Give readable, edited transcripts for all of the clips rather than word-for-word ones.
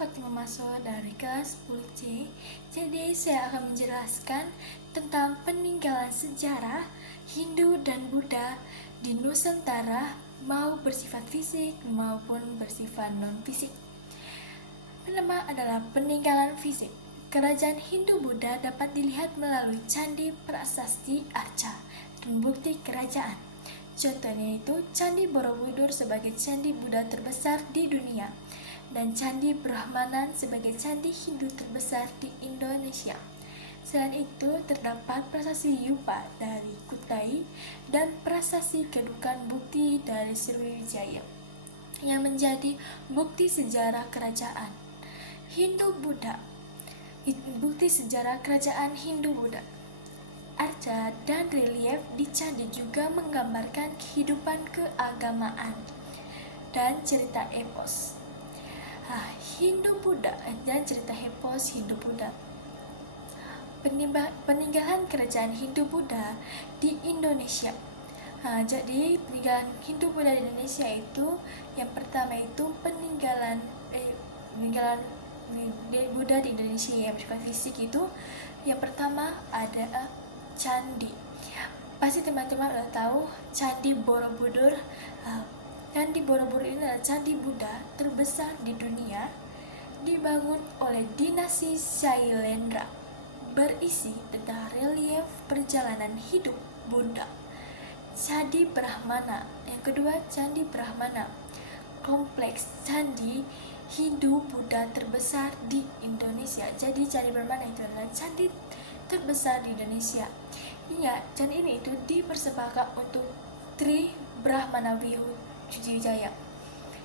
Fatima Maswa dari kelas 10C. Jadi saya akan menjelaskan tentang peninggalan sejarah Hindu dan Buddha di Nusantara, mau bersifat fisik maupun bersifat non-fisik. Pertama adalah peninggalan fisik. Kerajaan Hindu-Buddha dapat dilihat melalui candi prasasti arca dan bukti kerajaan. Contohnya itu Candi Borobudur sebagai candi Buddha terbesar di dunia dan Candi Brahmanan sebagai candi Hindu terbesar di Indonesia. Selain itu terdapat prasasti Yupa dari Kutai dan prasasti Kedukan Bukti dari Sriwijaya yang menjadi bukti sejarah kerajaan Hindu-Buddha. Bukti sejarah kerajaan Hindu-Buddha. Arca dan relief di candi juga menggambarkan kehidupan keagamaan dan cerita epos Hindu-Buddha dan cerita epos Hindu-Buddha. Peninggalan kerajaan Hindu-Buddha di Indonesia. Jadi peninggalan Hindu-Buddha di Indonesia itu yang pertama itu peninggalan Buddha di Indonesia yang bersifat fisik itu yang pertama ada candi. Pasti teman-teman udah tahu Candi Borobudur. Candi Borobudur ini adalah candi Buddha terbesar di dunia, dibangun oleh dinasti Shailendra, berisi tentang relief perjalanan hidup Buddha. Candi Brahmana, yang kedua Candi Brahmana, kompleks candi Hindu-Buddha terbesar di Indonesia. Jadi Candi Brahmana itu adalah candi terbesar di Indonesia. Candi ini itu dipersembahkan untuk Tri Brahmana Sriwijaya.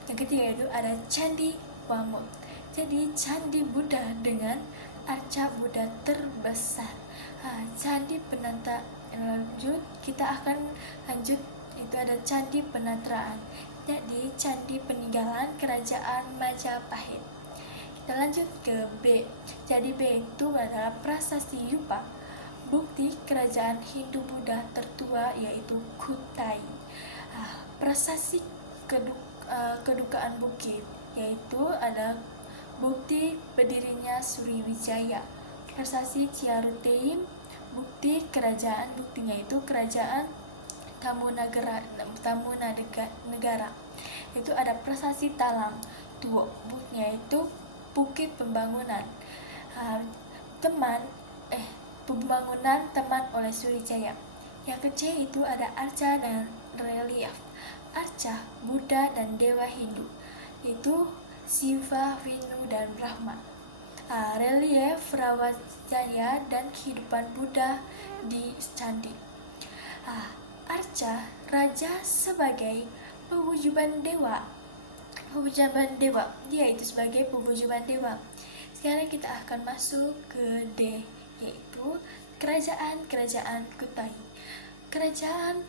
Yang ketiga itu ada Candi Wamut. Jadi Candi Buddha dengan arca Buddha terbesar. Candi Penata. Lanjut kita akan lanjut itu ada Candi Penataraan. Jadi candi peninggalan kerajaan Majapahit. Kita lanjut ke B. Jadi B itu adalah prasasti Yupa, bukti kerajaan Hindu-Buddha tertua yaitu Kutai. Prasasti Kedukaan Bukit, yaitu ada bukti berdirinya Sriwijaya. Prasasti Ciaruteim, bukti kerajaan, buktinya itu kerajaan Tamunagara. Itu ada prasasti Talang Tuo, buktinya itu Bukit Pembangunan. Pembangunan teman oleh Sriwijaya. Yang kecil itu ada arca dan relief. Arca Buddha dan Dewa Hindu, itu Siva, Vishnu, dan Brahma. Relief Rawajaya dan kehidupan Buddha di candi. Arca raja sebagai pewujudan dewa. Dia itu sebagai pewujudan dewa. Sekarang kita akan masuk ke D, yaitu kerajaan Kutai. Kerajaan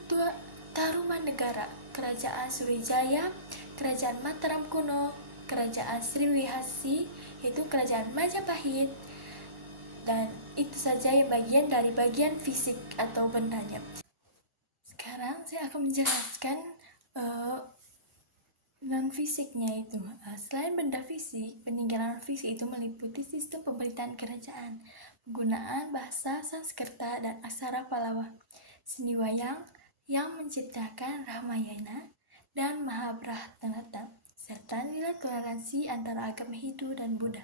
Tarumanegara, kerajaan Sriwijaya, kerajaan Mataram kuno, kerajaan Sriwihasi, yaitu kerajaan Majapahit. Dan itu saja yang bagian dari bagian fisik atau bendanya. Sekarang saya akan menjelaskan non-fisiknya itu. Selain benda fisik, peninggalan fisik itu meliputi sistem pemerintahan kerajaan, penggunaan bahasa Sanskerta dan aksara Pallawa, seni wayang yang menciptakan Ramayana dan Mahabharata, serta nilai toleransi antara agama Hindu dan Buddha.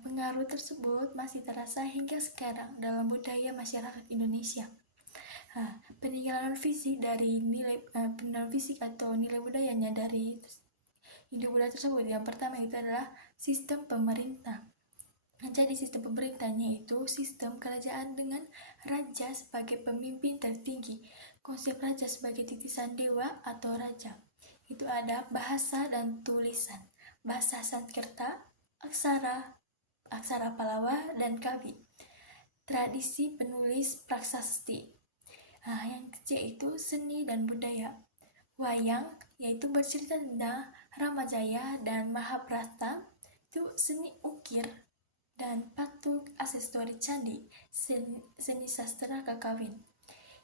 Pengaruh tersebut masih terasa hingga sekarang dalam budaya masyarakat Indonesia. Peninggalan fisik dari peninggalan fisik atau nilai budayanya dari Hindu-Buddha tersebut, yang pertama itu adalah sistem pemerintah. Jadi sistem pemerintahnya itu sistem kerajaan dengan raja sebagai pemimpin tertinggi. Konsep raja sebagai titisan dewa atau raja. Itu ada bahasa dan tulisan, bahasa Sanskerta, aksara Pallawa, dan kawi. Tradisi penulis prasasti. Yang ketiga itu seni dan budaya. Wayang, yaitu bercerita tentang Ramajaya dan Mahabharata, itu seni ukir dan patung aksesori candi, seni sastra kakawin.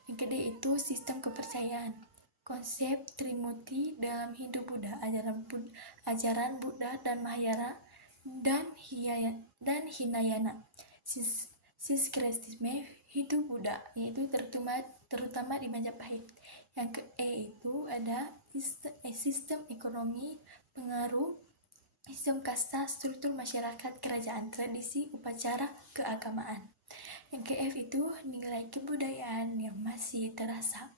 Yang kedua itu sistem kepercayaan. Konsep Trimurti dalam Hindu-Buddha, ajaran Buddha dan Mahayana dan Hinayana. Sinkretisme hidup Buddha, yaitu terutama di Majapahit. Yang ke E itu ada sistem ekonomi, pengaruh, sistem kasta, struktur masyarakat, kerajaan, tradisi, upacara, keagamaan. Yang ke F itu nilai kebudayaan yang masih terasa.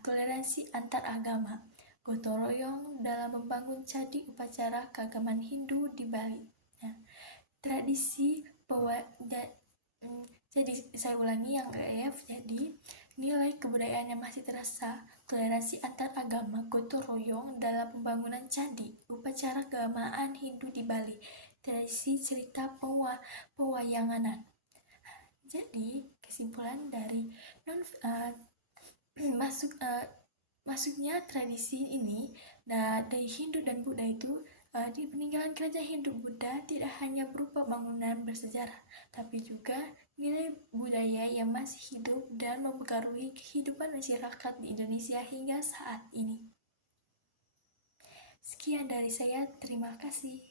Toleransi antar agama, gotong royong dalam membangun candi upacara keagamaan Hindu di Bali. Tradisi jadi saya ulangi yang F, jadi nilai kebudayaan yang masih terasa, toleransi antar agama, gotong royong dalam pembangunan candi, upacara keagamaan Hindu di Bali, tradisi cerita pewayanganan. Jadi kesimpulan dari masuknya tradisi ini dari Hindu dan Buddha itu, di peninggalan kerajaan Hindu Buddha tidak hanya berupa bangunan bersejarah, tapi juga nilai budaya yang masih hidup dan mempengaruhi kehidupan masyarakat di Indonesia hingga saat ini. Sekian dari saya, terima kasih.